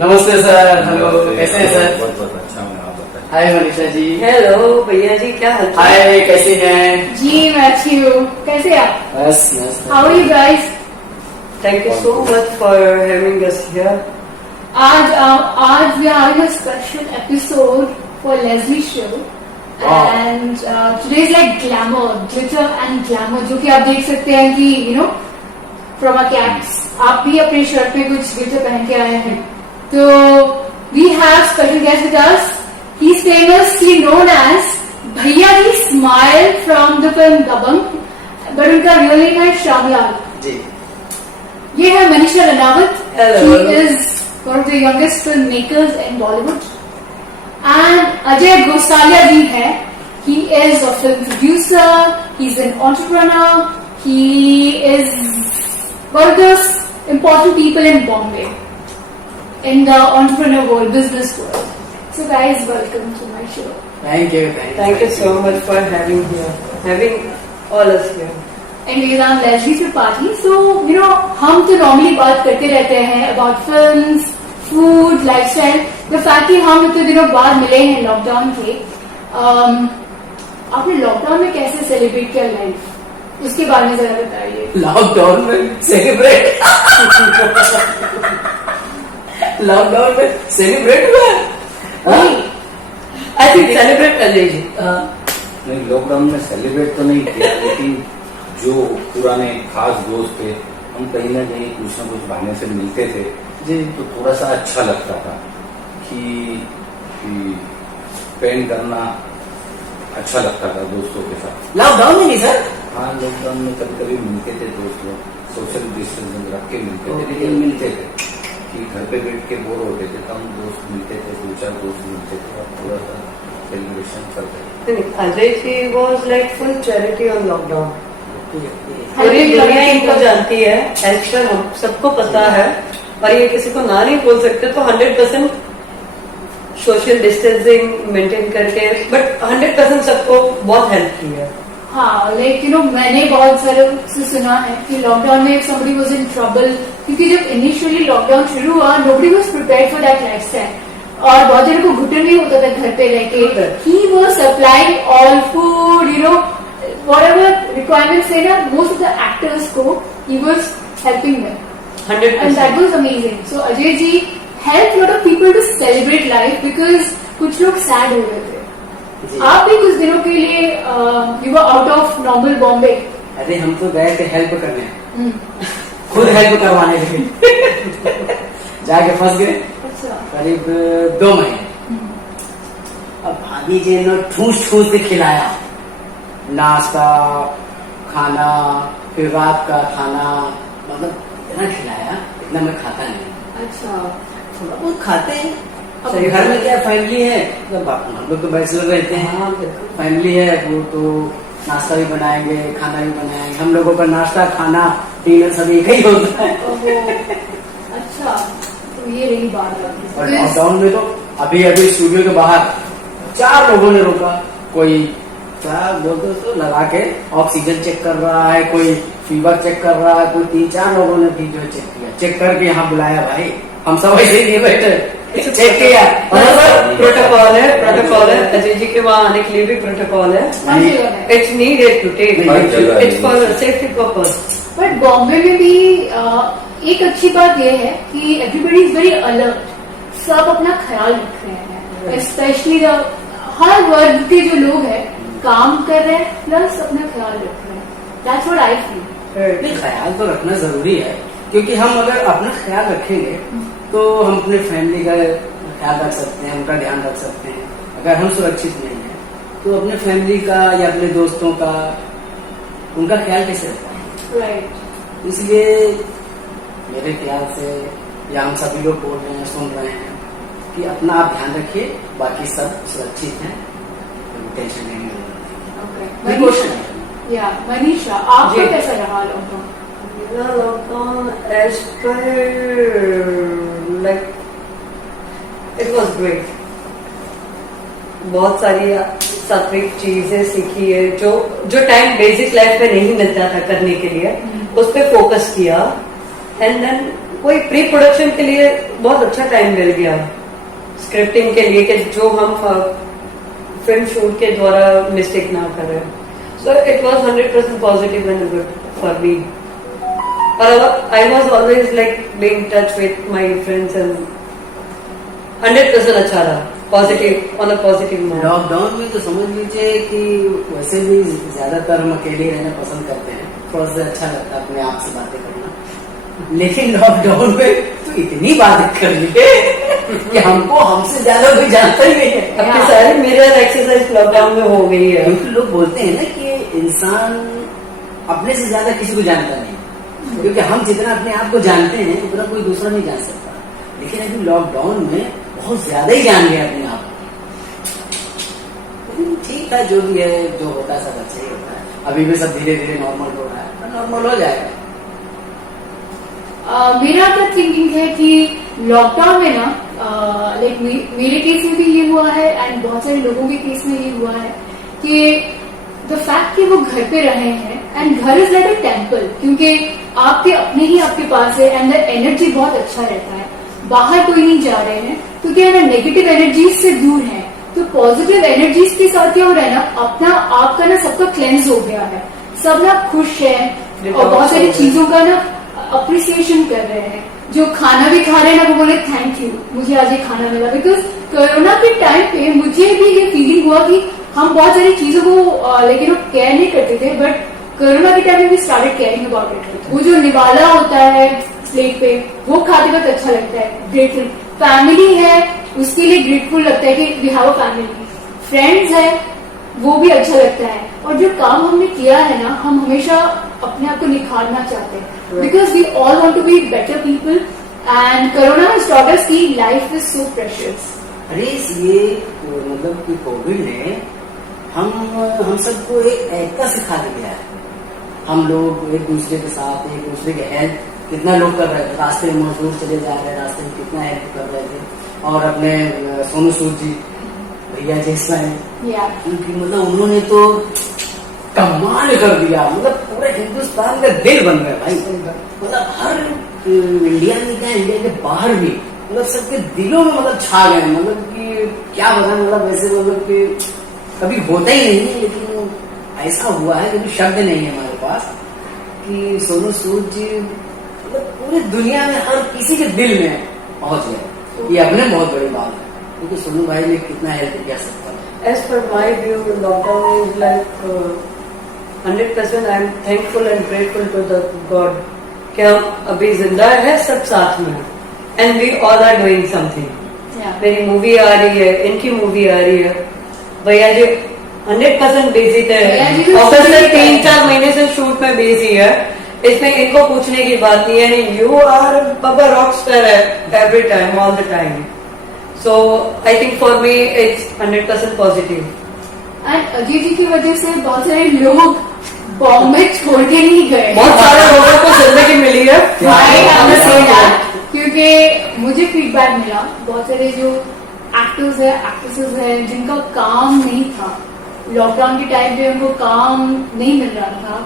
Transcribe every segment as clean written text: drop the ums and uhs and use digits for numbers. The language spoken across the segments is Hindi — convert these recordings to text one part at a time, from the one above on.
नमस्ते सर। हेलो, कैसे हैं सर? बहुत बहुत अच्छा हूँ, आप बताएं। हाय मनीषा जी। हेलो भैया जी, क्या हाल चाल? हाय, कैसे हैं? जी मैं अच्छी हूँ। कैसे आप? बस मस्त। How are you guys? Thank you so much for having us here. आज we are having a special episode for Leslie show and today is like glamour, glitter and glamour, जो कि आप देख सकते हैं कि from our caps आप भी अपने शर्ट पे कुछ glitter पहन के आए हैं। तो we have special guest with us. He's famously known as भैया जी smile from the film Dabangg, but उनका real name है श्यामलाल जी। ये है Manisha Ranaut. Hello. He is one of the youngest filmmakers in Bollywood. And Ajay Gosalia ji hai. He is a film producer. He's an entrepreneur. He is one of the important people in Bombay, in the entrepreneur world, business world. So guys, welcome to my show. Thank you. Thank you so much for having all us here. Anyways, I'm Leslie Tripathi. So, हम तो normally बात करते रहते हैं about films, food, lifestyle. The fact कि हम इतने दिनों बाद मिले हैं लॉकडाउन के, आपने लॉकडाउन में कैसे सेलिब्रेट किया लाइफ, उसके बारे में जरा बताइए। लॉकडाउन में सेलिब्रेट लॉकडाउन में सेलिब्रेट हुआ। आई थिंक सेलिब्रेट कर लीजिए। नहीं, लॉकडाउन में सेलिब्रेट तो नहीं किया, लेकिन जो पुराने खास दोस्त थे, हम कहीं ना कहीं कुछ न कुछ बहाने से मिलते थे जी। तो थोड़ा सा अच्छा लगता था कि स्पेंड करना अच्छा लगता था दोस्तों के साथ। लॉकडाउन में नहीं सर? हाँ, लॉकडाउन में कभी कभी मिलते थे दोस्त लोग, सोशल डिस्टेंसिंग रख के मिलते थे, Okay. लेकिन मिलते थे कि घर पे बैठ के बोर होते थे, कम दोस्त मिलते थे, 2-4 दोस्त मिलते थे और थोड़ा सा सेलिब्रेशन करते थे। Ajay ji was like full charity on lockdown. पूरी Happy दुनिया Love इनको जानती है, एक्टर हम सबको पता है, और ये किसी को ना नहीं बोल सकते। तो 100% सोशल डिस्टेंसिंग मेंटेन करके, बट 100% सबको बहुत हेल्प की है। हाँ, लाइक मैंने बहुत सारे से सुना है कि लॉकडाउन में somebody was in trouble, क्योंकि जब इनिशियली लॉकडाउन शुरू हुआ nobody was prepared for that lifestyle, और बहुत जनों को घुटन भी होता था घर पे रह के। He was supplying all food, whatever requirements थे ना, most of the actors को he was helping them, 100%। and that was amazing. So Ajay ji helped lot of people to celebrate life because कुछ लोग sad हो रहे थे। जी। आप भी कुछ दिनों के लिए you were out of normal Bombay. अरे हम तो गए थे हेल्प करने, खुद हेल्प करवाने के लिए जाके फंस गए अच्छा। करीब 2 महीने। अब भाभी जी ने ठूस ठूस के खिलाया, नाश्ता, खाना, फिर रात का खाना, मतलब इतना खिलाया, इतना मैं खाता नहीं। अच्छा। थोड़ा बहुत खाते हैं। अब सही घर में बात। क्या फैमिली है, मतलब हम लोग तो बैचलर रहते हैं। हाँ, बिल्कुल। फैमिली है वो तो नाश्ता भी बनाएंगे, खाना भी बनाएंगे। हम लोगों का नाश्ता, खाना, डिनर सभी एक ही होता है। ओहो, अच्छा, तो ये रही बात आपकी। और लॉकडाउन में तो अभी अभी स्टूडियो के बाहर 4 लोगों ने रोका। कोई क्या बोलते तो लगा के ऑक्सीजन चेक कर रहा है, कोई फीवर चेक कर रहा है, कोई 3-4 लोगों ने भी जो चेक किया, चेक करके यहाँ बुलाया। भाई हम सब ऐसे ही नहीं बैठे, चेक किया। प्रोटोकॉल है अजय जी के वहाँ आने के लिए भी प्रोटोकॉल है। It's needed to take, it's for safety purpose. But Bombay में भी एक अच्छी बात यह है कि एवरीबडी इज वेरी अलर्ट, सब अपना ख्याल रख रहे हैं, स्पेशली हर वर्ग के जो लोग हैं काम कर रहे हैं प्लस अपना ख्याल रख रहे हैं। That's what I feel. नहीं, ख्याल तो रखना जरूरी है, क्योंकि हम अगर अपना ख्याल रखेंगे तो हम अपने फैमिली का ख्याल रख सकते हैं, उनका ध्यान रख सकते हैं। अगर हम सुरक्षित नहीं है तो अपने फैमिली का या अपने दोस्तों का, उनका ख्याल कैसे रख पाएंगे? राइट। इसलिए मेरे ख्याल से, या हम सभी लोग बोल रहे हैं, सुन रहे हैं कि अपना आप ध्यान रखिए, बाकी सब सुरक्षित हैं, टेंशन नहीं है। या मनीषा, आपका जी। कैसा रहा लॉकडाउन? मेरा lockdown as per like it was great. बहुत सारी सात्विक चीजें सीखी है, जो टाइम बेसिक लाइफ में नहीं मिलता था करने के लिए, उस पर फोकस किया। एंड देन कोई प्री प्रोडक्शन के लिए बहुत अच्छा टाइम मिल गया, स्क्रिप्टिंग के लिए, कि जो हम फिल्म शूट के द्वारा मिस्टेक ना करें. So it was 100% positive and good for me. और I was always like being touch with my friends and 100% अच्छा रहा, positive, on a positive note. Lockdown में तो समझ लीजिए कि वैसे भी ज्यादातर हम अकेले रहना पसंद करते हैं, थोड़ा सा अच्छा लगता है अपने आप से बातें करना. लेकिन लॉकडाउन में तो इतनी बातें कर लिए कि हमको हमसे ज्यादा कोई जानता ही नहीं है. अपनी सारी मेजर एक्सरसाइज लॉकडाउन में हो गई है. क्योंकि लोग बोलते हैं ना कि इंसान अपने से ज्यादा किसी को जानता नहीं, क्योंकि हम जितना अपने आप को जानते हैं उतना कोई दूसरा नहीं जान सकता. लेकिन अभी लॉकडाउन में बहुत ज्यादा ही जान गया अपने आप. ठीक था, जो भी है, जो होता है सब अच्छा ही होता है. अभी भी सब धीरे धीरे नॉर्मल हो रहा है, नॉर्मल हो जाएगा. मेरा तो थिंकिंग है कि लॉकडाउन में ना, लाइक मेरे केस में भी ये हुआ है एंड बहुत सारे लोगों के केस में ये हुआ है कि द फैक्ट कि वो घर पे रहे हैं, एंड घर इज लाइक अ टेम्पल, क्योंकि आपके अपने ही आपके पास है एंड द एनर्जी बहुत अच्छा रहता है. बाहर कोई नहीं जा रहे हैं तो क्या है ना, नेगेटिव एनर्जीज से दूर है, तो पॉजिटिव एनर्जीज के साथ क्या हो रहा है ना, अपना आपका ना सबका क्लेंस हो गया है, सब ना खुश है और बहुत सारी चीजों का ना अप्रिसिएशन कर रहे हैं. जो खाना भी खा रहे हैं ना, वो बोले थैंक यू, मुझे आज ये खाना मिला. बिकॉज कोरोना के टाइम पे मुझे भी ये फीलिंग हुआ कि हम बहुत सारी चीजों को लेकिन केयर नहीं करते थे, बट कोरोना के टाइम में भी स्टार्टेड केयरिंग अबाउट इट. वो जो निवाला होता है प्लेट पे, वो खाते वक्त अच्छा लगता है, ग्रेटफुल. फैमिली है उसके लिए ग्रेटफुल लगता है कि we have a family. Friends है वो भी अच्छा लगता है. और जो काम हमने किया है ना, हम हमेशा अपने आप को निखारना चाहते हैं, because we all want to be better people. And corona has taught us की लाइफ इज सो प्रेशियस. अरे ये मतलब कि कोविड ने हम सबको एक एकता सिखा दिया है. हम लोग एक दूसरे के साथ, एक दूसरे के हेल्प कितना लोग कर रहे थे. रास्ते में मजदूर चले जा रहे, रास्ते में कितना हेल्प कर रहे थे. और अपने सोनू सूद जी भैया जैसा है, क्योंकि मतलब उन्होंने तो कमाल कर दिया. मतलब पूरे हिंदुस्तान का दिल बन गया भाई. मतलब हर इंडिया में क्या, इंडिया के बाहर भी, मतलब सबके दिलों में मतलब छा गए. मतलब कि क्या बताएं, मतलब वैसे मतलब कि कभी होता ही नहीं है, लेकिन ऐसा हुआ है, क्योंकि शब्द नहीं है हमारे पास कि सोनू सूद जी मतलब पूरी दुनिया में हर किसी के दिल में पहुंच गए. ये अपने बहुत बड़ी बात है, क्योंकि सोनू भाई ने कितना हेल्प किया सबका. As per my view, lockdown is like 100%. I am thankful and grateful to the God कि हम अभी जिंदा है सब साथ में, and we all are doing something. मेरी मूवी आ रही है, इनकी मूवी आ रही है. भैया जी 100% बिजी थे, ऑफिस से 3-4 महीने से शूट में बिजी है. इसमें इनको पूछने की बात नहीं है. You are Baba rock star है every time, all the time. So I think for me it's 100% positive. And Ajay ji की वजह से बहुत सारे लोग बॉम्बे छोड़ के नहीं गए. बहुत सारे लोगों को जिंदगी मिली है. क्योंकि मुझे फीडबैक मिला, बहुत सारे जो एक्टर्स है, एक्ट्रेसेस है, जिनका काम नहीं था लॉकडाउन के टाइम पे, उनको काम नहीं मिल रहा था,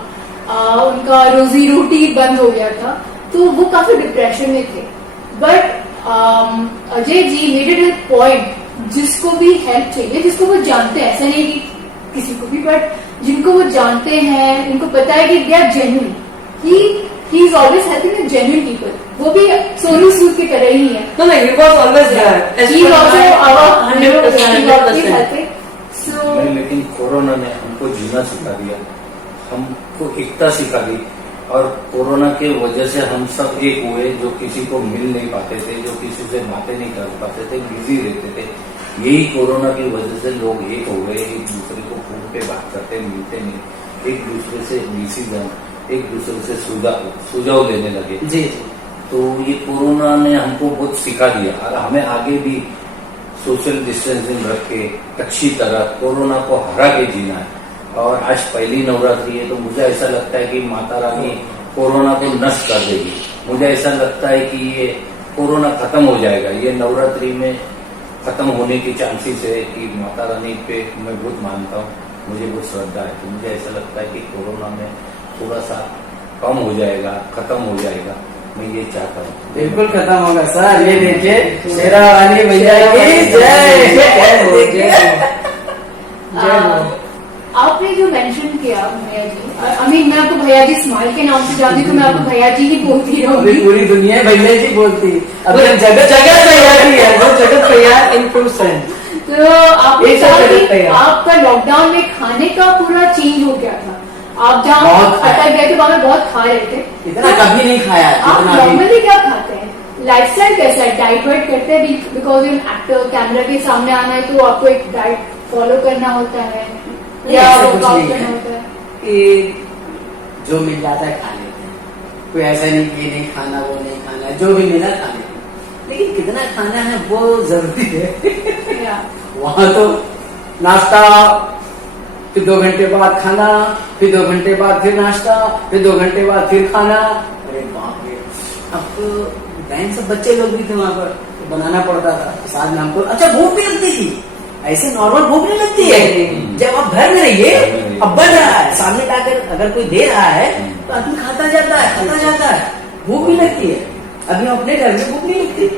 उनका रोजी रोटी बंद हो गया था, तो वो काफी डिप्रेशन में थे. But Ajay ji made it a point, जिसको भी हेल्प चाहिए, जिसको वो जानते हैं, ऐसा नहीं कि किसी को भी, बट जिनको वो जानते हैं, उनको पता है कि they are genuine, he is always helping the genuine people. वो भी सोनू सूद की तरह ही है. No, he was always there. He is also our 100%. helping. So लेकिन कोरोना ने हमको जीना सिखा दिया, हमको एकता सिखा दी. और कोरोना के वजह से हम सब एक हुए, जो किसी को मिल नहीं पाते थे, जो किसी से बातें नहीं कर पाते थे, बिजी रहते थे. यही कोरोना की वजह से लोग एक हो गए, एक दूसरे को फोन पे बात करते, मिलते नहीं, एक दूसरे से डिसीजन, एक दूसरे से सुझाव देने लगे. जी. तो ये कोरोना ने हमको बहुत सिखा दिया, और हमें आगे भी सोशल डिस्टेंसिंग रख के अच्छी तरह कोरोना को हरा के जीना है. और आज पहली नवरात्रि है, तो मुझे ऐसा लगता है कि माता रानी कोरोना को नष्ट कर देगी. मुझे ऐसा लगता है कि ये कोरोना खत्म हो जाएगा. ये नवरात्रि में खत्म होने की चांसेस है कि माता रानी पे मैं बहुत मानता हूँ, मुझे बहुत श्रद्धा है. तो मुझे ऐसा लगता है कि कोरोना में थोड़ा सा कम हो जाएगा, खत्म हो जाएगा. मैं ये चाहता हूँ। बिल्कुल खत्म होगा सर। ये देखिए शेरा वाली भैया की जय। आपने जो मेंशन किया भैया जी, मैं आपको भैया जी स्माइल के नाम से जानती हूँ, तो मैं आपको भैया जी ही बोलती अभी रहूंगी। पूरी दुनिया भैया जी बोलती, अभी हम जगत भैया जी है। वो जगत भैया इन ट्रू सेंस। तो आपने एक कहा जगत कि भैया। आपका लॉकडाउन में खाने का पूरा चेंज हो गया था। आप जहाँ बहुत खाया। अटक गए थे वहाँ पे बहुत खा रहे थे। इतना कभी नहीं खाया आप जितना अभी। नॉर्मली क्या खाते हैं? लाइफस्टाइल कैसा है? डाइट वाइट करते हैं? बिकॉज इन एक्टर कैमरा के सामने आना है तो आपको एक डाइट फॉलो करना होता है या ऐसा कुछ वर्कआउट नहीं करना है। होता है? कि जो मिल जाता है खा लेते हैं, कोई ऐसा नहीं कि ये नहीं खाना वो नहीं खाना, जो भी मिला खा लेते हैं। लेकिन कितना खाना है वो जरूरी है। या वहां तो नाश्ता, फिर 2 घंटे बाद खाना, फिर 2 घंटे बाद फिर नाश्ता, फिर 2 घंटे बाद फिर खाना। अरे बाप रे। अब तो बहन सब बच्चे लोग भी थे वहां पर, तो बनाना पड़ता था साथ में हमको। अच्छा भूख भी लगती थी, ऐसे नॉर्मल भूख नहीं लगती है। जब आप घर में रहिए, अब बन रहा है सामने लाकर अगर कोई दे रहा है तो आदमी खाता जाता है, भूख भी लगती है। अभी अपने घर में भूख नहीं लगती।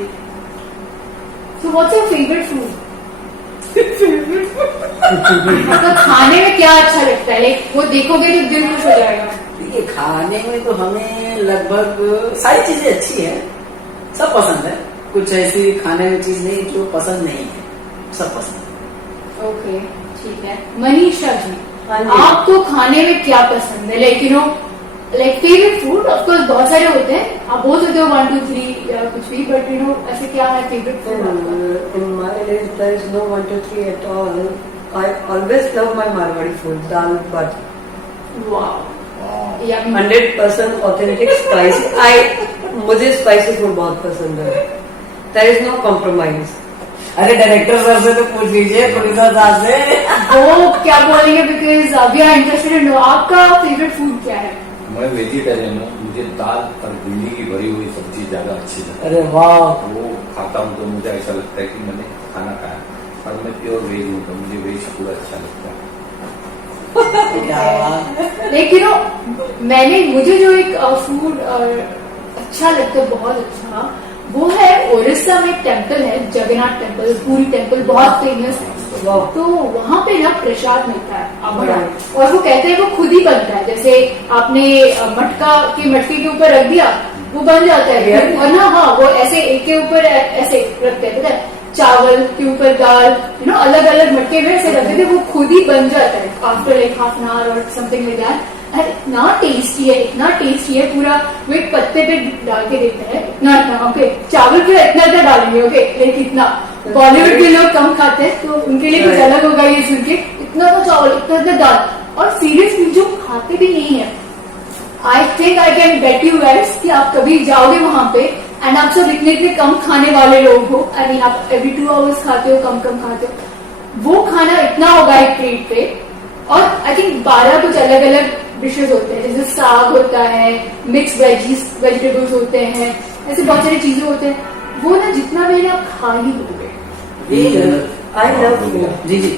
So what's your favourite food? मतलब खाने में क्या अच्छा लगता है? लाइक वो देखोगे तो दिल खुश हो जाएगा। देखिए खाने में तो हमें लगभग सारी चीजें अच्छी है, सब पसंद है। कुछ ऐसी खाने में चीज नहीं जो पसंद नहीं है, सब पसंद है। ओके ठीक है। मनीषा जी, हाँ जी। आपको खाने में क्या पसंद है? Like you know, like favourite food of course बहुत सारे होते हैं, आप बोल सकते हो 1 2 3 या कुछ भी, बट यू नो ऐसे क्या है फेवरेट फूड आपका? In my life, there is no 1 2 3 at all. I always love my Marwadi food, dal bhat. वाह, यम्मी। 100% authentic spicy. मुझे स्पाइसी फूड बहुत पसंद है. There is no compromise. अरे डायरेक्टर सर से तो पूछ लीजिए, प्रोड्यूसर साहब से। वो क्या बोलेंगे? Because we are interested in know आपका फेवरेट फूड क्या है? मैं वेजिटेरियन हूँ, मुझे दाल और भिंडी की भरी हुई सब्जी ज्यादा अच्छी लगती है। अरे वाह, वो खाता हूँ तो मुझे ऐसा लगता है कि मैंने खाना खाया। और मैं प्योर वेज हूँ तो मुझे वेज फूड अच्छा लगता है। क्या बात। लाइक यू नो, मुझे जो एक फूड अच्छा लगता है, बहुत अच्छा, वो है ओडिशा में एक टेम्पल है, जगन्नाथ टेम्पल, पूरी टेम्पल बहुत फेमस है। तो वहाँ पे ना प्रसाद मिलता है अबड़ा, और वो कहते हैं वो खुद ही बनता है। जैसे आपने मटके के ऊपर रख दिया, वो बन जाता है। और ना हाँ, वो ऐसे एक के ऊपर ऐसे रखते हैं, पता है, चावल के ऊपर दाल, यू नो, अलग अलग मटके में ऐसे रखते थे, वो खुद ही बन जाता है after like half an hour और समथिंग लाइक दैट। इतना टेस्टी है पूरा। वो एक पत्ते पे डाल के देता है, इतना ओके, चावल पे इतना डालेंगे, ओके, लाइक इतना। बॉलीवुड के लोग कम खाते हैं तो उनके लिए कुछ अलग होगा ये सुन के, इतना तो चावल, इतना दाल, और सीरियसली जो खाते भी नहीं है, I think I can bet you guys कि आप कभी जाओगे वहां पे एंड आप सब इतने कम खाने वाले लोग हो, आई मीन आप एवरी 2 आवर्स खाते हो, कम खाते हो, वो खाना इतना होगा एक प्लेट पे। और आई थिंक 12 कुछ अलग अलग डिशेज होते हैं, जैसे साग होता है, मिक्स वेजिटेबल्स होते हैं, ऐसे बहुत सारी चीजें होते हैं। वो ना जितना भी आप खा ही लोगे। I love food. जी जी।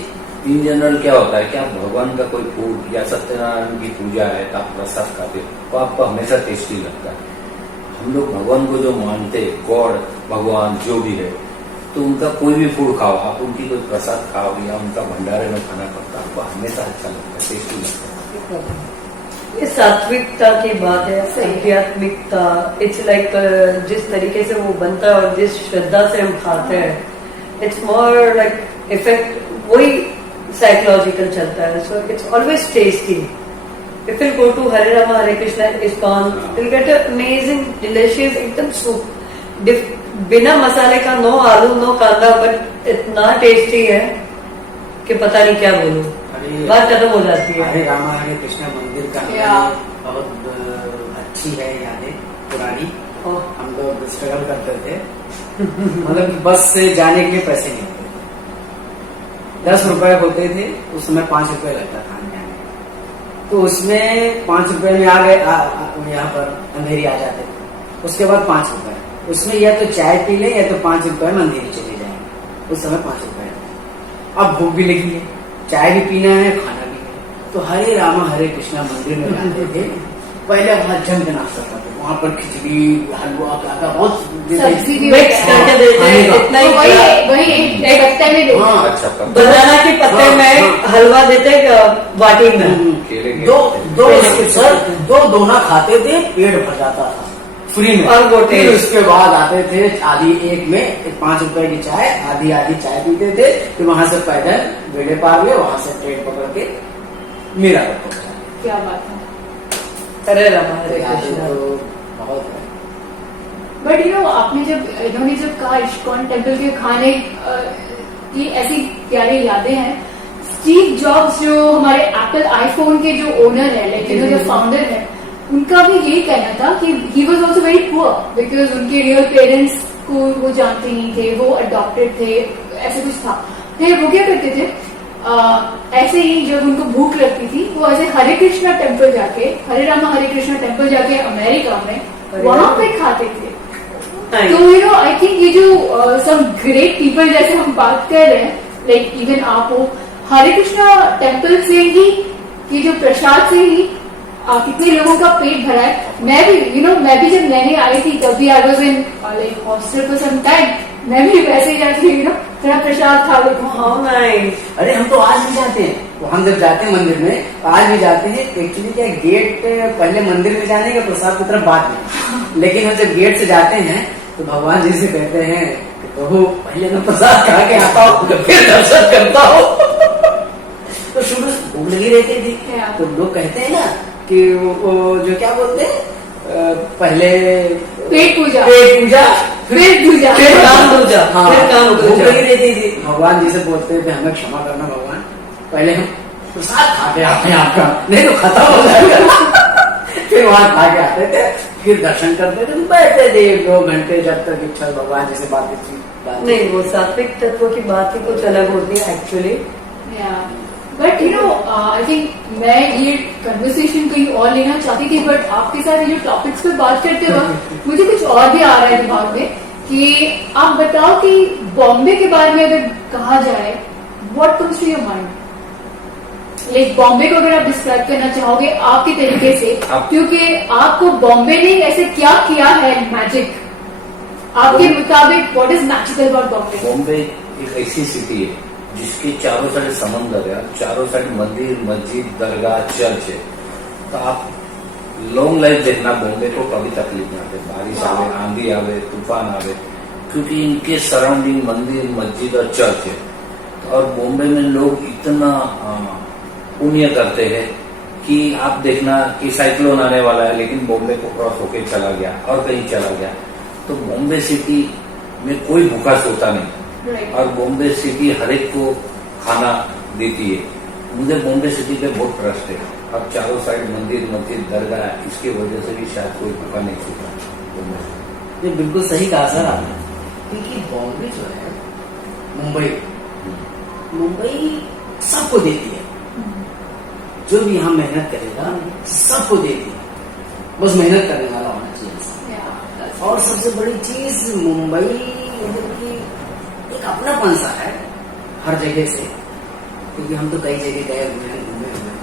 इन जनरल क्या होता है कि आप भगवान का कोई फूड या सत्यनारायण की पूजा है तो आप प्रसाद खाते हो तो आपको हमेशा टेस्टी लगता है। हम लोग भगवान को जो मानते हैं, गॉड भगवान जो भी है, तो उनका कोई भी फूड खाओ, आप उनकी कोई प्रसाद खाओ या उनका भंडारे में खाना खाओ, आपको हमेशा अच्छा लगता है, टेस्टी लगता है। ये सात्विकता की बात है, आध्यात्मिकता। इट्स लाइक जिस तरीके से वो बनता है और जिस श्रद्धा से हम खाते हैं, इट्स मोर लाइक इफेक्ट वही साइकोलॉजिकल चलता है। So it's always tasty. If you go to Hare Rama Hare Krishna ISKCON, you get amazing delicious एकदम सूप, बिना मसाले का, नो आलू नो कांदा, बट इतना टेस्टी है कि पता नहीं क्या बोलूं, बात खत्म हो जाती है। हरे रामा हरे कृष्णा मंदिर का बहुत अच्छी है यादें पुरानी। हम लोग स्ट्रगल करते थे, मतलब कि बस से जाने के लिए पैसे नहीं होते थे, 10 रुपए होते थे उस समय, 5 रुपए लगता था आने में। तो उसमें 5 रुपए में आ गए, यहाँ पर अंधेरी आ जाते थे। उसके बाद 5 रुपए, उसमें या तो चाय पी ले या तो 5 रुपए में अंधेरी चले जाएंगे। उस समय 5 रुपए। अब भूख भी लगी है, चाय भी पीना है, खाना भी है, तो हरे रामा हरे कृष्णा मंदिर में जाते थे। पहले वहां जम के नाश्ता करते, वहाँ पर खिचड़ी हलवा क्या बहुत देते हैं। सब्जी भी मिक्स होता है। करके देते हैं खाने का। इतना तो ही वही एक पत्ते में दो। हाँ, अच्छा पता बनाना के पत्ते हाँ, में हाँ। हलवा देते वाटी में। केले के दो सर दो दोना खाते थे, पेट भर जाता था फ्री में। और वो फिर टेस्ट। उसके बाद आते थे आधी एक में 5 रुपए की चाय, आधी आधी चाय पीते थे, फिर वहां से पैदल बेड़े पार ले, वहां से ट्रेन पकड़ के मेरा क्या बात है। अरे रामा हरे यादें कृष्णा। तो बहुत है। बट आपने जब इन्होंने जब कहा इस्कॉन टेम्पल के खाने की ऐसी प्यारी यादें हैं। स्टीव जॉब्स जो हमारे एप्पल आईफोन के जो ओनर है, लाइक जो फाउंडर है, उनका भी यही कहना था कि he was also very poor because उनके रियल पेरेंट्स को वो जानते नहीं थे, वो अडॉप्टेड थे, ऐसे कुछ था। फिर वो क्या करते थे, ऐसे ही जब उनको भूख लगती थी वो ऐसे हरे कृष्णा टेम्पल जाके, हरे रामा हरे कृष्णा टेम्पल जाके अमेरिका में वहां पे खाते थे। तो आई थिंक ये जो सम ग्रेट पीपल जैसे हम बात कर रहे हैं, लाइक इवन आप हो, हरे कृष्णा टेम्पल से ही कि जो प्रसाद से ही कितने लोगों का पेट भरा है। मैं भी मैं भी जब मैंने आई थी तभी I was in like hostel for some time, मैं भी वैसे ही जाती थोड़ा प्रसाद खा लेती हूँ। How nice. अरे हम तो आज भी जाते हैं, तो हम जब जाते हैं मंदिर में आज भी जाते हैं। एक्चुअली क्या गेट पहले मंदिर में जाने का, प्रसाद की तरफ बात नहीं, लेकिन हम जब गेट से जाते हैं तो भगवान जी से कहते हैं कि प्रभु पहले मैं प्रसाद खा के आता हूँ फिर दर्शन करता हूँ। तो शुरू से भूख लगी रहती थी, तो लोग कहते हैं ना कि वो जो क्या बोलते हैं पहले पेट पूजा, फिर पूजा, फिर काम दूजा, हाँ, फिर काम भूख दूजा। लगी रहती थी। भगवान जी से बोलते थे हमें क्षमा करना भगवान, पहले हम प्रसाद खा के आते हैं आपका, नहीं तो खत्म हो जाएगा। फिर वहां खा के आते थे, फिर दर्शन करते थे, बैठते थे 1-2 घंटे जब तक इच्छा भगवान जी से बात नहीं, वो सात्विक तत्व की बात ही कुछ अलग होती है एक्चुअली। बट आई थिंक मैं ये कन्वर्सेशन कहीं और लेना चाहती थी, बट आपके साथ ये जो टॉपिक्स पे बात करते वक्त मुझे कुछ और भी आ रहा है दिमाग में कि आप बताओ कि बॉम्बे के बारे में अगर कहा जाए, what comes to your mind? Like Bombay को अगर आप डिस्क्राइब करना चाहोगे आपके तरीके से, क्योंकि आपको बॉम्बे ने ऐसे क्या किया है मैजिक, आपके मुताबिक what is magical about Bombay? Bombay एक ऐसी सिटी है जिसके चारों साइड समंदर है, चारों साइड मंदिर, मस्जिद, दरगाह, चर्च है। तो आप लॉन्ग लाइफ देखना, बॉम्बे को कभी तकलीफ नहीं आते, बारिश आवे, आंधी आवे, तूफान आवे, क्योंकि इनके सराउंडिंग मंदिर, मस्जिद और चर्च है। और बॉम्बे में लोग इतना पुण्य करते हैं कि आप देखना कि साइक्लोन आने वाला है लेकिन बॉम्बे को क्रॉस होके चला गया और कहीं चला गया। तो बॉम्बे सिटी में कोई भूखा सोता नहीं, और बॉम्बे सिटी हर एक को खाना देती है। मुझे बॉम्बे सिटी पे बहुत ट्रस्ट है। अब चारों साइड मंदिर, मस्जिद, दरगाह, इसकी वजह से भी शायद कोई भूखा नहीं सोता। ये बिल्कुल सही कहा सर आपने, क्योंकि बॉम्बे जो है, मुंबई सबको देती है, जो भी यहाँ मेहनत करेगा सबको देती है, बस मेहनत करने वाला होना चाहिए। और सबसे बड़ी चीज मुंबई मतलब की एक अपनापन सा है हर जगह से, क्योंकि हम तो कई जगह गए हुए हैं, घूमे हुए हैं,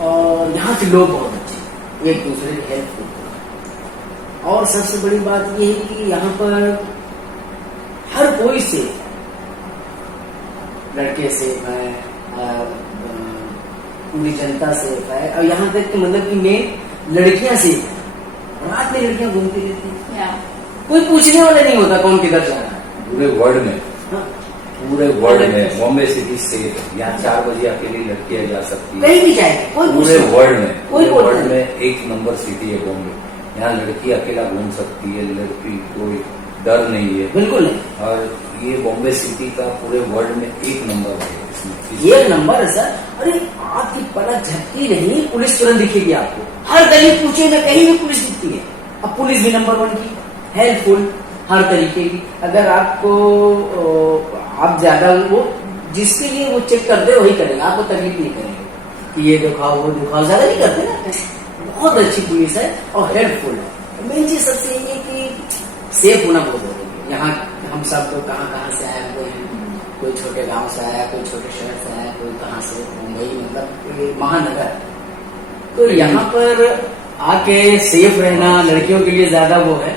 और यहाँ के लोग बहुत अच्छे, एक दूसरे की हेल्प करते हैं। और सबसे बड़ी बात ये है कि यहाँ पर हर कोई से, लड़के सेफ है, पूरी जनता सेफ है, और यहाँ तक कि मतलब कि मेन लड़कियां सेफ है। रात में लड़कियां घूमती रहती हैं, कोई पूछने वाला नहीं होता कौन किधर जा रहा है। पूरे वर्ल्ड में, हाँ? पूरे वर्ल्ड में बॉम्बे सिटी सेफ है। यहाँ 4 बजे अकेली लड़कियां जा सकती है, कहीं भी जाएगी, कोई पूरे वर्ल्ड में, कोई पूरे बोलता वर्ल्ड नहीं। में 1 नंबर सिटी है बॉम्बे। यहाँ लड़की अकेला घूम सकती है, लड़की कोई डर नहीं है, बिल्कुल नहीं। और ये बॉम्बे सिटी का पूरे वर्ल्ड में 1 नंबर है इसमें। ये नंबर है सर। अरे आपकी पलक झपकी नहीं, पुलिस तुरंत दिखेगी आपको, हर गली पूछे में कहीं भी पुलिस दिखती है। अब पुलिस भी नंबर 1 की, हेल्पफुल हर तरीके की। अगर आपको आप ज्यादा वो जिसके लिए वो चेक करते वही करेगा, आपको तकलीफ नहीं करेंगे कि ये दिखाओ वो दिखाओ, ज्यादा नहीं करते ना। बहुत अच्छी पुलिस है और हेल्पफुल है। मेन चीज सबसे ये है कि सेफ होना बहुत जरूरी है। यहाँ हम सब लोग कहाँ से आए हुए हैं, कोई छोटे गांव से आया, कोई छोटे शहर से आया, कोई कहाँ से, मुंबई मतलब महानगर। तो यहाँ पर आके सेफ रहना लड़कियों के लिए ज्यादा वो है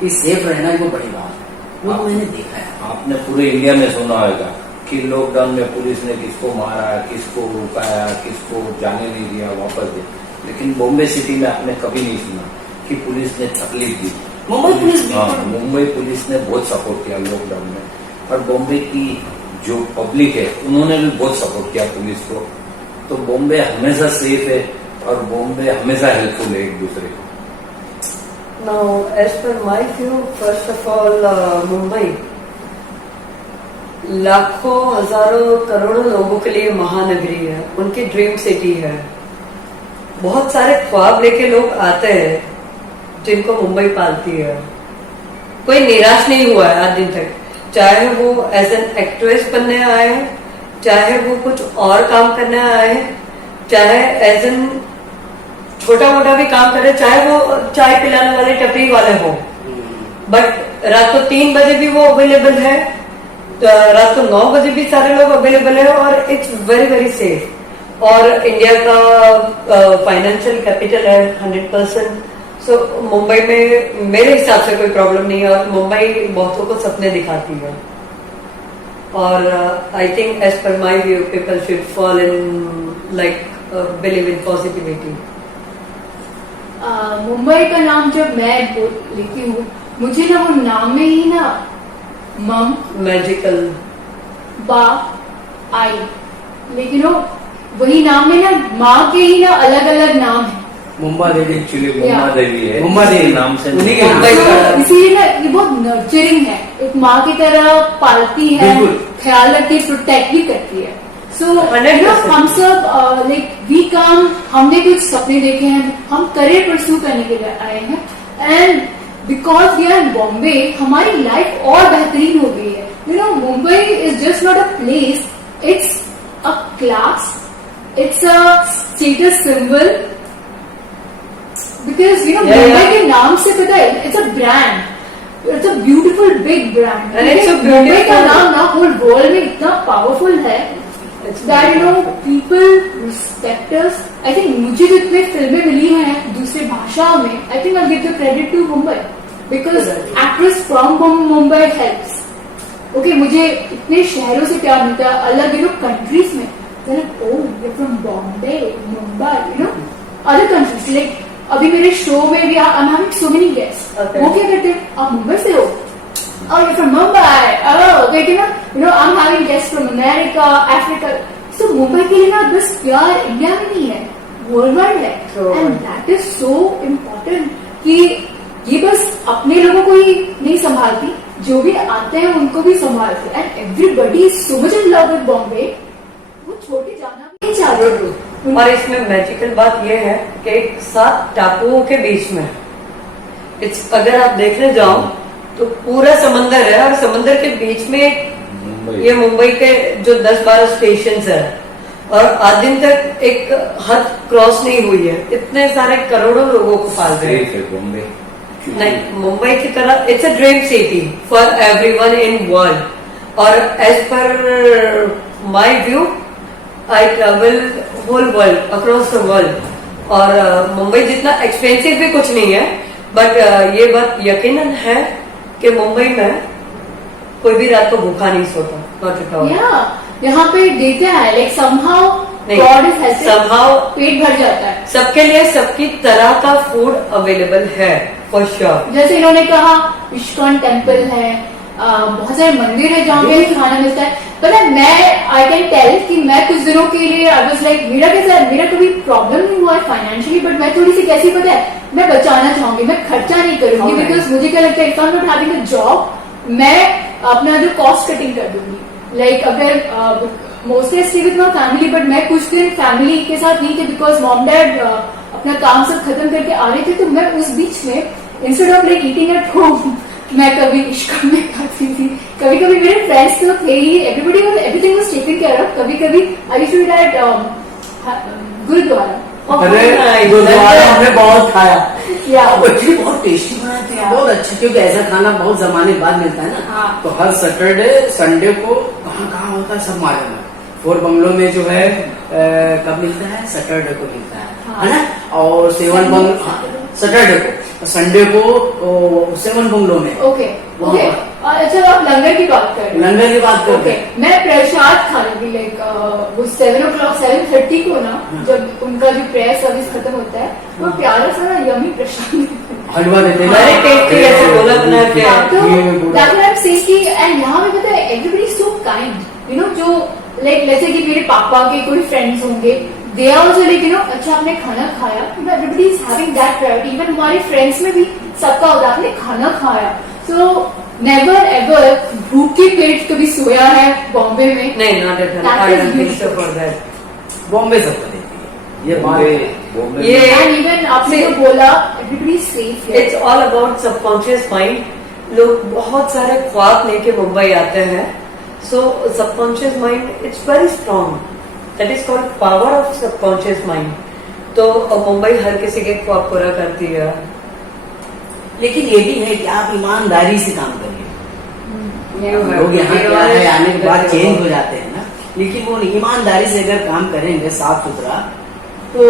कि सेफ रहना ही वो बड़ी बात है, वो मैंने देखा है। आपने पूरे इंडिया में सुना होगा कि लॉकडाउन में पुलिस ने किसको मारा, किसको रुकाया, किसको जाने नहीं दिया, वापस दिया। लेकिन बॉम्बे सिटी में आपने कभी नहीं सुना कि पुलिस ने तकलीफ दी। मुंबई पुलिस हाँ, मुंबई पुलिस ने बहुत सपोर्ट किया लॉकडाउन में, और बॉम्बे की जो पब्लिक है उन्होंने भी बहुत सपोर्ट किया पुलिस को। तो बॉम्बे हमेशा सेफ है और बॉम्बे हमेशा हेल्पफुल है एक दूसरे को। Now, as per my view, first of all, Mumbai लाखों हजारों करोड़ों लोगों के लिए महानगरी है, उनकी ड्रीम सिटी है। बहुत सारे ख्वाब लेके लोग आते हैं जिनको मुंबई पालती है। कोई निराश नहीं हुआ है आज दिन तक, चाहे वो एज एन एक्ट्रेस बनने आए हैं, चाहे वो कुछ और काम करने आए हैं, चाहे एज एन छोटा मोटा भी काम करे, चाहे वो चाय पिलाने वाले टपरी वाले हो, बट रात को 3 बजे भी वो अवेलेबल है, रात को 9 बजे भी सारे लोग अवेलेबल है, और इट्स वेरी वेरी सेफ। और इंडिया का फाइनेंशियल कैपिटल है 100%। सो मुंबई में मेरे हिसाब से कोई प्रॉब्लम नहीं है, और मुंबई बहुतों को सपने दिखाती है। और आई think as per my view people should fall in like believe in positivity. Mumbai का नाम जब मैं लेती हूँ, मुझे ना वो नाम में ही ना मम मैजिकल बा आई, लेकिन वो वही नाम में ना माँ के ही ना अलग अलग नाम है। मुंबा देवी एक्चुअली मुम्मा देवी है, मुम्मा देवी नाम से उन्हीं के नाम मुंबई से। का। इसीलिए ना ये बहुत नर्चरिंग है, एक माँ की तरह पालती है, बिल्कुल। ख्याल रखती है, प्रोटेक्ट भी करती है। सो 100%। हम सब लाइक वी काम, हमने कुछ सपने देखे हैं, हम करियर परस्यू करने के लिए आए हैं, and because we are in Bombay हमारी लाइफ और बेहतरीन हो गई है। Mumbai is just not a place, it's a class, it's a status symbol, because Mumbai के नाम से पता है it's a brand, it's a beautiful big brand. And it's so Mumbai का beautiful. नाम ना होल वर्ल्ड में इतना पावरफुल है that people respect us. I think मुझे जितने फिल्में मिली हैं दूसरे भाषाओं में, I think I'll give the credit to Mumbai because actress from Mumbai helps. Okay, मुझे इतने शहरों से प्यार मिलता है अलग कंट्रीज में, then oh you're from Bombay, Mumbai, other countries like अभी मेरे शो में भी I'm having so many guests. Okay. वो क्या करते हैं, आप मुंबई से हो, oh you're from Mumbai, oh okay, I'm having guests from America, Africa. So Mumbai के लिए ना बस प्यार इंडिया में नहीं है, वर्ल्ड वाइड है, Sure. And that is so important कि ये बस अपने लोगों को ही नहीं संभालती, जो भी आते हैं उनको भी संभालते हैं, and everybody is so much in love with Bombay, वो छोटे जाना भी नहीं चाहते। और इसमें मैजिकल बात यह है कि 7 टापुओं के बीच में अगर आप देखने जाओ तो पूरा समंदर है, और समंदर के बीच में ये मुंबई के जो 10-12 स्टेशन है, और आज दिन तक एक हद क्रॉस नहीं हुई है। इतने सारे करोड़ों लोगों को पाल रहे हैं। सेफ है बॉम्बे। नहीं, मुंबई की तरह it's a dream city for everyone in world. और as per my view I travel whole world, across the world, और मुंबई जितना एक्सपेंसिव भी कुछ नहीं है, बट ये बात यकीनन है कि मुंबई में कोई भी रात को भूखा नहीं सोता, नॉट एट ऑल। यहाँ पे देते हैं like somehow God is helping, somehow पेट भर जाता है। सबके लिए सबकी तरह का फूड अवेलेबल है फॉर श्योर। जैसे इन्होंने कहा इस्कॉन टेम्पल है, बहुत सारे मंदिर है जहाँ पे खाना मिलता है। पता है, मैं आई कैन टेल कि मैं कुछ दिनों के लिए आई वाज लाइक मेरा कभी प्रॉब्लम नहीं हुआ है फाइनेंशियली, बट मैं थोड़ी सी कैसी पता है, मैं बचाना चाहूंगी, मैं खर्चा नहीं करूंगी, बिकॉज मुझे क्या लगता है if I am not having a job, मैं अपना जो कॉस्ट कटिंग कर दूंगी। लाइक अगर mostly stay with my family, but मैं कुछ दिन फैमिली के साथ नहीं थे बिकॉज मॉम डैड अपना काम सब खत्म करके आ रहे थे, तो मैं उस बीच में instead of like eating at home, मैं कभी इश्कॉन में खाती थी, कभी कभी मेरे फ्रेंड्स तो थे ही, everything was taken care of. कभी कभी I used to eat at gurdwara. अरे गुरुद्वारा हमने बहुत खाया, या एक्चुअली बहुत टेस्टी बनाते हैं, बहुत अच्छा, क्योंकि ऐसा खाना बहुत जमाने बाद मिलता है ना। हाँ। तो हर सैटरडे संडे को कहाँ होता है सब मालूम है, फोर बंगलों में जो है कब मिलता है, सैटरडे को मिलता हाँ। है ना। और सेवन बंगलो सैटरडे को, संडे को सेवन बंगलों में। ओके वहाँ ओके। पर। अच्छा, आप लंगर की बात कर रहे हैं। लंगर की बात करते ओके, हैं। मैं प्रसाद खाने की लाइक वो 7:30 को ना, जब उनका जो प्रेयर सर्विस खत्म होता है, वो प्यारा सा यमी प्रसाद हलवा देते हैं। हमारे टेस्ट की ऐसे गोला बना के हाँ, तो ये भी बुरा। that what I'm saying कि एंड यहाँ पे पता है everybody is so kind, you know, जो लाइक जैसे कि मेरे पापा के कोई फ्रेंड्स होंगे, they are also like, you know, अच्छा आपने खाना खाया, you know, everybody is having that priority, even हमारे फ्रेंड्स में भी सबका होता है आपने खाना खाया। So never ever भूख की पेट कभी सोया है बॉम्बे में। नहीं, not at That I is don't think so beautiful. For that. Bombay सबको देती है ये बात। बॉम्बे ये में एंड इवन आपने जो बोला everybody is safe here. It's all about subconscious mind. लोग बहुत सारे ख्वाब लेके मुंबई आते हैं, so subconscious mind it's very strong, that is called power of subconscious mind. तो मुंबई हर किसी के ख्वाब पूरा करती है। लेकिन ये भी है कि आप ईमानदारी से काम करिए। लोग यहाँ ये क्या है आने के बाद वाले- चेंज हो जाते हैं ना, लेकिन वो ईमानदारी से अगर काम करेंगे साफ सुथरा तो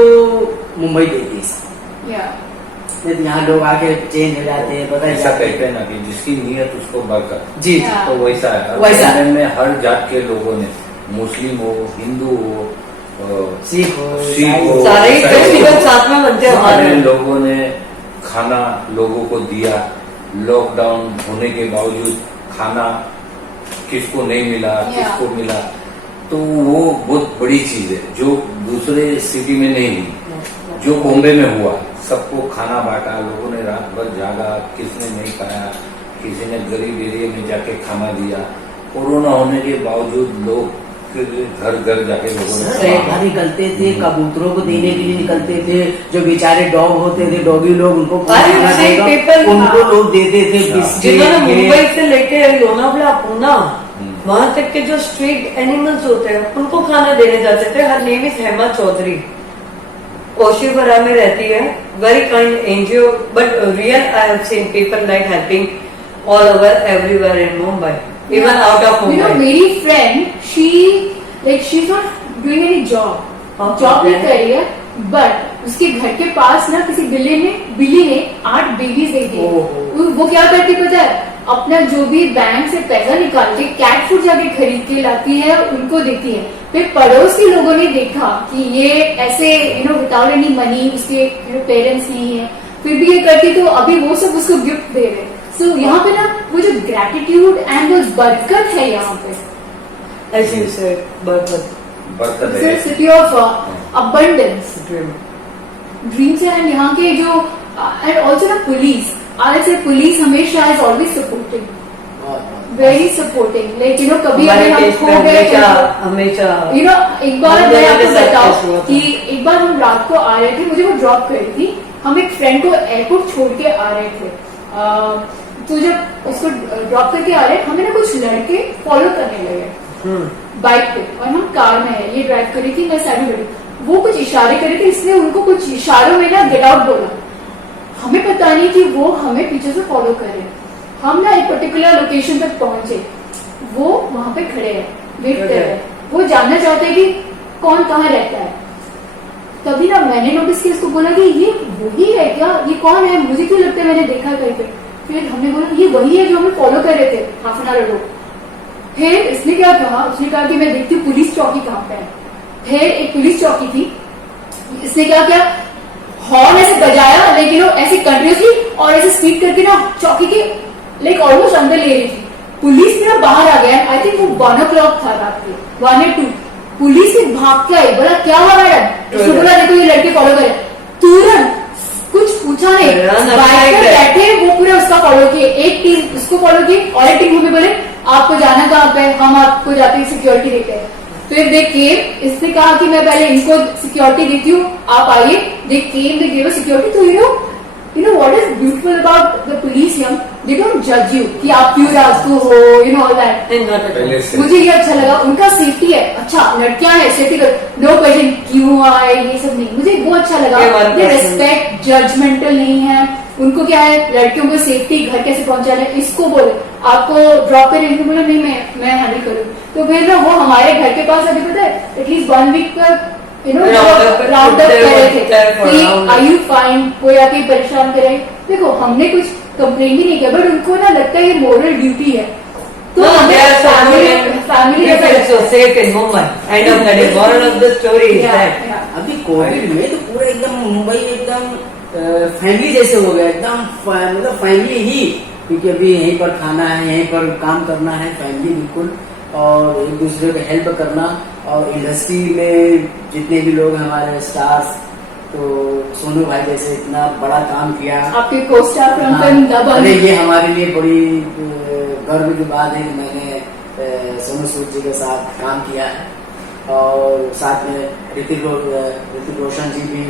मुंबई देती है। Yeah. नहीं तो यहाँ लोग आके चेंज हो जाते हैं, पता ऐसा है। कहते हैं ना कि जिसकी नीयत उसको बरकत। जी Yeah. तो वैसा है। और वैसा। बॉम्बे में हर जात के लोगों ने, मुस्लिम हो, हिंदू हो, सीख हो, सिख हो, सारे ही ईसाई फेस्टिवल हो, साथ में बनते हैं सारे हमारे। लोगों ने खाना लोगों को दिया। लॉकडाउन होने के बावजूद खाना किसको नहीं मिला, Yeah. किसको मिला, तो वो बहुत बड़ी चीज है जो दूसरे सिटी में नहीं हुई, जो बॉम्बे में हुआ। सबको खाना बांटा, लोगों ने रात भर जागा, किसने नहीं खाया, किसी ने गरीब एरिया में जाके खाना दिया। कोरोना होने के बावजूद लोग घर घर जाके लोगों ने सर, बाहर निकलते थे, कबूतरों को देने के लिए निकलते थे, जो बेचारे डॉग होते थे, डॉगी लोग, उनको अरे, खाना उसे देगा, people- उनको लोग देते थे बिस्किट। जिन्होंने ये- मुंबई से लेके लोनावला, पूना, वहां तक के जो स्ट्रीट एनिमल्स होते हैं उनको खाना देने जाते थे। Her name is Hema Chaudhary, Oshiwara में रहती है, very kind NGO, but real I have seen people like helping all over everywhere in Mumbai, even out of You know, Mumbai. मेरी friend she's not doing any job, Okay. Job नहीं कर रही है, बट उसके घर के पास ना किसी बिल्ली ने 8 बेबीज दे दिए। ओहो। वो क्या करती पता है, अपना जो भी बैंक से पैसा निकाल के कैट फूड जाके खरीद के लाती है, उनको देती है। फिर पड़ोस के लोगों ने देखा कि ये ऐसे विदाउट एनी मनी, उसके पेरेंट्स नहीं है, फिर भी ये करती, तो अभी वो सब उसको गिफ्ट दे रहे। सो यहाँ पे ना वो जो ग्रेटिट्यूड एंड वो बरकत है यहाँ पे, ऐसे उसे बरकत बरकत इट्स है। अ सिटी ऑफ अबंडेंस, ड्रीम्स है। एंड यहाँ के जो एंड ऑल्सो ना पुलिस, आई से पुलिस हमेशा is always supporting, very supporting, like कभी हमारे अगर हम देश खो में गए हमेशा हमेशा एक बार हम मैं लोगों आपको के साथ बताऊं कैसे हुआ था? कि एक बार हम रात को आ रहे थे, मुझे वो ड्रॉप करी थी, हम एक फ्रेंड को एयरपोर्ट छोड़ के आ रहे थे। तो जब उसको ड्रॉप करके आ रहे, हमें ना कुछ लड़के फॉलो करने लगे बाइक पे, और हम कार में है, ये ड्राइव करी थी, मैं साइड में बैठी, वो कुछ इशारे करे थे, इसलिए उनको कुछ इशारों में ना गेट आउट बोला। हमें पता नहीं कि वो हमें पीछे से फॉलो कर रहे हैं। हम ना एक पर्टिकुलर लोकेशन तक पहुंचे, वो वहां पे खड़े हैं, वेट कर रहे हैं, वो जानना चाहते हैं कि कौन कहाँ रहता है। तभी ना मैंने नोटिस किया, इसको बोला कि ये वही है क्या, ये कौन है, मुझे क्यों लगता है मैंने देखा कहीं पे। फिर हमने बोला ये वही है जो हमें फॉलो कर रहे थे हाफ एन आवर लोग। फिर इसने क्या कहा, उसने कहा कि मैं देखती हूँ पुलिस चौकी कहाँ पे है। फिर एक पुलिस चौकी थी, इसने क्या किया, हॉर्न ऐसे बजाया, लेकिन वो ऐसे कंटिन्यूसली और ऐसे स्पीड करके ना चौकी के लाइक ऑलमोस्ट अंदर ले रही थी। पुलिस मेरा बाहर आ गया, आई थिंक वो 1 o'clock था रात के, 1 या 2। पुलिस से भाग के आई, बोला क्या हुआ मैडम, उसने बोला देखो ये लड़के फॉलो करे। तुरंत कुछ पूछा नहीं, बाइक पे बैठे वो पूरा उसका फॉलो किए, एक टीम उसको फॉलो की और एक टीम हमें बोले आपको जाना कहाँ पे, हम आपको जाते ही सिक्योरिटी देते हैं। फिर दे केम, इसने कहा कि मैं पहले इनको सिक्योरिटी देती हूँ, आप आइए। दे केम, दे गिव सिक्योरिटी। तो you know what is beautiful about the police here, they don't judge you कि आप क्यों राजको हो, all that। पहले से मुझे ये अच्छा लगा, उनका सेफ्टी है, अच्छा लड़कियां है सेफ्टी कर, नो क्वेश्चन क्यों आए, ये सब नहीं, मुझे वो अच्छा लगा। ये रिस्पेक्ट, जजमेंटल नहीं है, उनको क्या है लड़कियों को सेफ्टी, घर कैसे पहुंचाना है इसको बोले। आपको ड्रॉप करेंगे, बोला नहीं मैं हैंडल करूँ, तो फिर ना वो हमारे घर के पास अभी पता है एटलीस्ट 1 वीक तक राउंड अप कर रहे थे, आर यू फाइन, कोई आके परेशान करे। देखो हमने कुछ कंप्लेन ही नहीं किया, बट उनको ना लगता है ये मोरल ड्यूटी है, तो family safe in Mumbai. End of the day moral of the story is that अभी कोविड में तो पूरा एकदम मुंबई एकदम फैमिली जैसे हो गया, एकदम मतलब फैमिली ही, क्योंकि अभी यहीं पर खाना है, यहीं पर काम करना है, फैमिली बिल्कुल, और एक दूसरे को हेल्प करना। और इंडस्ट्री में जितने भी लोग हैं हमारे स्टार्स, तो सोनू भाई जैसे इतना बड़ा काम किया, आपके को-स्टार अरे ये हमारे लिए बड़ी गर्व की बात है कि मैंने सोनू सूद जी के साथ काम किया है, और साथ में ऋतिक रोशन जी भी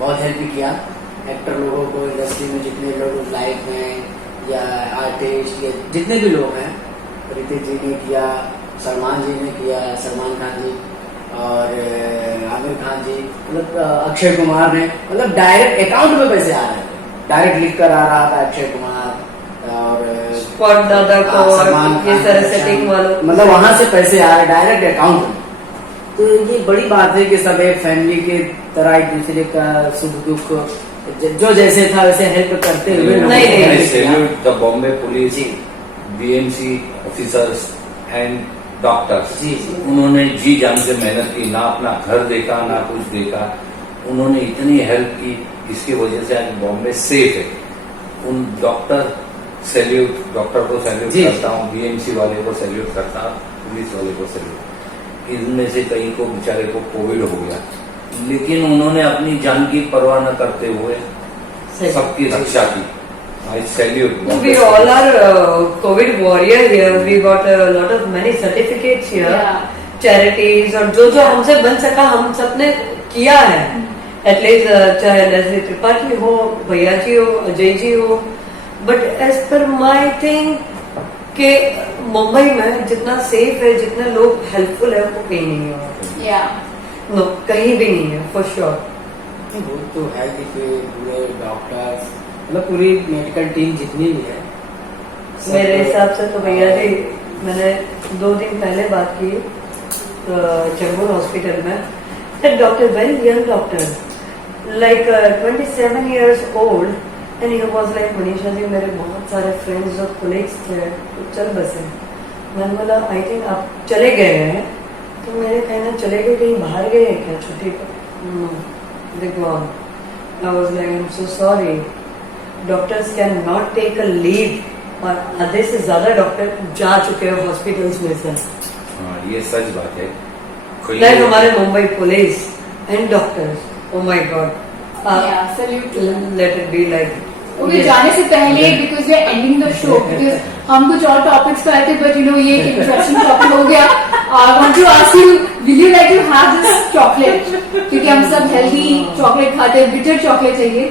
बहुत हेल्प किया एक्टर लोगों को, इंडस्ट्री में जितने लोग लाइफ में या आर्टिस्ट या जितने भी लोग हैं, ऋतिक जी ने किया, सलमान जी ने किया, सलमान खान जी और आमिर खान जी, मतलब अक्षय कुमार ने, मतलब डायरेक्ट अकाउंट में पैसे आ रहे थे, डायरेक्ट लिख कर आ रहा था अक्षय कुमार और स्पॉट दादा को, ये सारे सेटिंग वालों, मतलब वहां से पैसे आ रहे डायरेक्ट अकाउंट में। तो ये बड़ी बात है कि सब एक फैमिली के तरह एक दूसरे का सुख दुख जो जैसे था वैसे हेल्प करते हुए salute the Bombay police, BMC officers and doctors. उन्होंने जी जान से मेहनत की, ना अपना घर देखा ना कुछ देखा, उन्होंने इतनी हेल्प की, इसकी वजह से आज बॉम्बे सेफ है। उन डॉक्टर डॉक्टर को सैल्यूट करता हूँ, बीएमसी वाले को सैल्यूट करता हूँ, पुलिस वाले को सैल्यूट। इनमें से कई को बेचारे को कोविड हो गया, लेकिन उन्होंने अपनी जान की परवाह न करते हुए सबकी रक्षा की। I salute. We all are COVID warrior here. We got a lot of many certificates here, charities, और जो जो हमसे बन सका हम सबने किया है। एटलीस्ट चाहे लेस्ली त्रिपाठी हो, भैया जी हो, अजय जी हो, but as per my thing के मुंबई में जितना सेफ है, जितने लोग हेल्पफुल है, वो कहीं नहीं है। नो, कहीं भी नहीं है फॉर श्योर। वो तो है कि पूरे डॉक्टर्स, मतलब पूरी मेडिकल टीम जितनी भी है, मेरे हिसाब से तो भैया जी, मैंने 2 दिन पहले बात की चेंबूर हॉस्पिटल में, doctor very young doctor, like 27 years old, and he was like Manisha ji मेरे बहुत सारे फ्रेंड्स और कोलीग्स थे, तो चल बसे। मैंने बोला आई थिंक आप चले गए हैं, तो मेरे कहना चले गए कहीं बाहर गए क्या छुट्टी पर? देखो I was like I'm so sorry, doctors can not take a leave, और आधे से ज्यादा डॉक्टर जा चुके हैं हॉस्पिटल्स में से। ये सच बात है। लाइक हमारे Mumbai police and doctors, oh my god, let it be like. Okay, जाने से पहले because we are ending the show, because हम कुछ और टॉपिक्स पे आए थे, बट यू नो ये इंटरेस्टिंग टॉपिक हो गया। I want to ask you, will you like to have this chocolate, क्योंकि हम सब हेल्दी चॉकलेट खाते हैं, बिटर चॉकलेट चाहिए,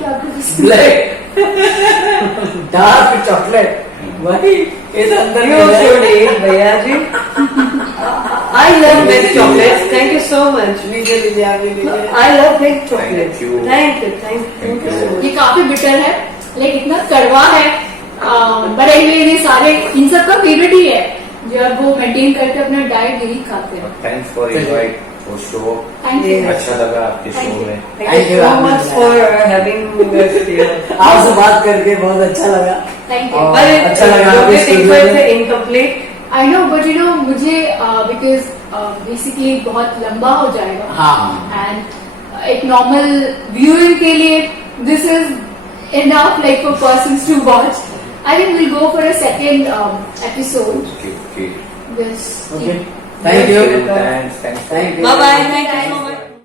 क्या ब्लैक डार्क चॉकलेट, वही इस अंदर भैया जी। I love milk chocolates. Thank you so much. I love milk chocolates. Thank you. ये काफी बिटर है, लेकिन इतना कड़वा है, बट ये सारे इन सब का फेवरेट ही है, जब वो मेंटेन करके अपना डाइट यही खाते हैं। Thanks for invite for show. Thank you, अच्छा लगा आपके शो में। Thank you so much for having us here. आपसे बात करके बहुत अच्छा लगा। Thank you. अच्छा लगा। Incomplete I know, but you no मुझे बिकॉज बेसिकली बहुत लंबा हो जाएगा, हाँ, एंड एक नॉर्मल व्यूइंग के लिए this is enough like for persons to watch. I think will go for a second episode. Okay. Okay, thank you, Thanks. Thank you, bye bye, thank you so much.